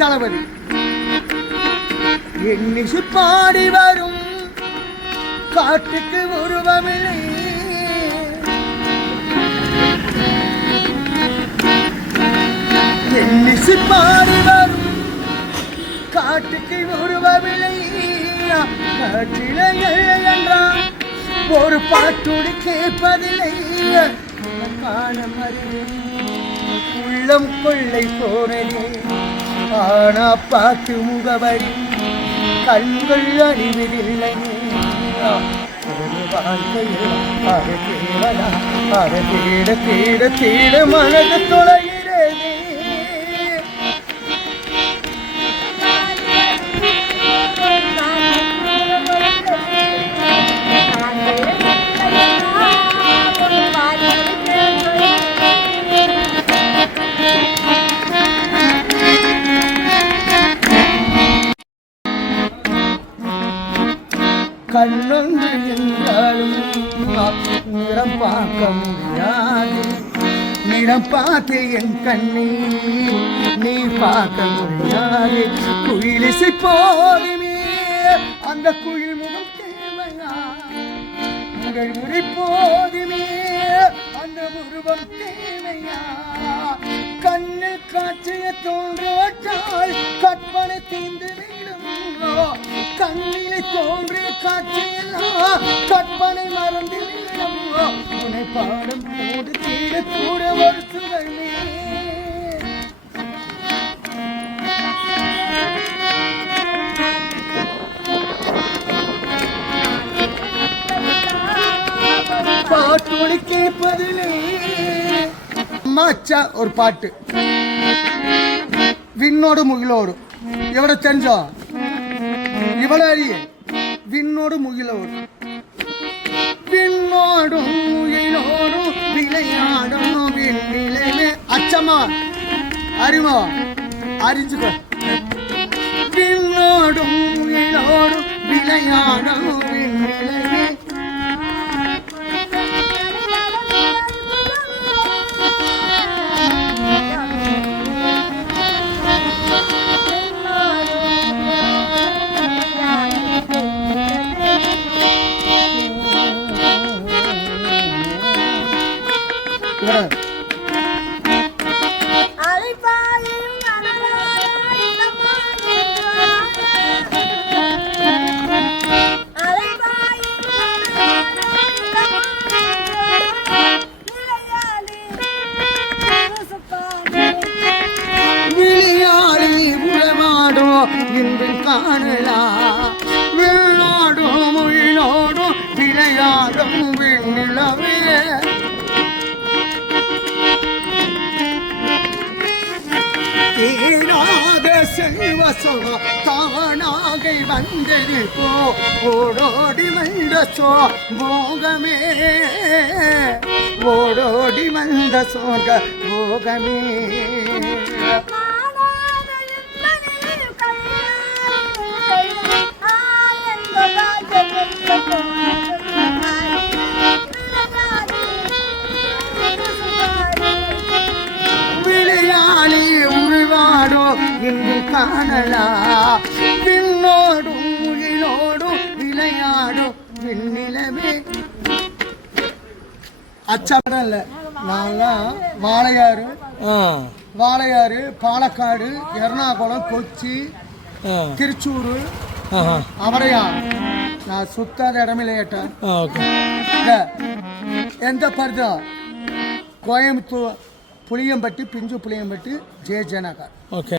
தளபதி எண்ணிசு பாடி வரும் காட்டுக்கு உருவமில்லை. எண்ணிசு பாடி வரும் காட்டுக்கு உருவமில்லை. காற்றிலே என்றான் ஒரு பாட்டோடு கேட்பதில்லை. உள்ளம் கொள்ளை போனதே ஆனா பாட்டு முகவரி கண்கள் அறிவதில்லை. வாழ்க்கையில் அதை தேவதா அதை தேட தேட தேட மனது தொலைகிறது. கண்ணொன்று என்றாலும் நிறம் பார்க்க முடியாது. நிறம் பார்த்து என் கண்ணை நீ பார்க்க முடியாது. குயிலிசை போதுமே அந்த குயில் முகம் தேவையா. உங்கள் முறை போதுமே அந்த உருவம் தேவையா. கண்ணில் காட்சிய தோன்றுவட்டால் கற்பனை தீர்ந்து விடும். கண்ணிலை தோன்றிய காட்சியெல்லாம் கற்பனை மறந்து விடும். உன்னை பாடும் போது கீழ கூட ஒரு சுகமே. பாட்டொலி கேட்பதிலே அம்மாச்சா ஒரு பாட்டு விண்ணோடு முகிலோடு எவ்வளோ தெரிஞ்சோ இவ்வளோ அறிய விண்ணோடு முகிலோடு விண்ணோடும் முகிலோடும் விளையாடும் விண்ணிலே. அச்சம்மா அறிவோ அறிஞ்சுக்கோ. விண்ணோடும் முகிலோடும் விளையாடும் விண்ணிலே. இன்று காணலாம் விண்ணோடும் முயிலோடும் விளையாடும் விண்ணிலவே. தேனாக செல்வசோ தானாக வந்தது போ ஓடோடி வந்த சோ போகமே. ஓடோடி வந்த சோக போகமே. விளையாடி உருவாடோ இன்று காணலாம் விண்ணோடும் முகிலோடும் விளையாடும் விண்ணிலவே. அச்சாடம் இல்லை நான்லாம் வாளையாறு பாலக்காடு எர்ணாகுளம் கொச்சி திருச்சூர் அவரையா நான் சுத்தாத இடமில்லை ஏட்டேன். எந்த பருதா கோயம்புத்தூர் புளியம்பட்டி பிஞ்சு புளியம்பட்டி ஜெயநகர்.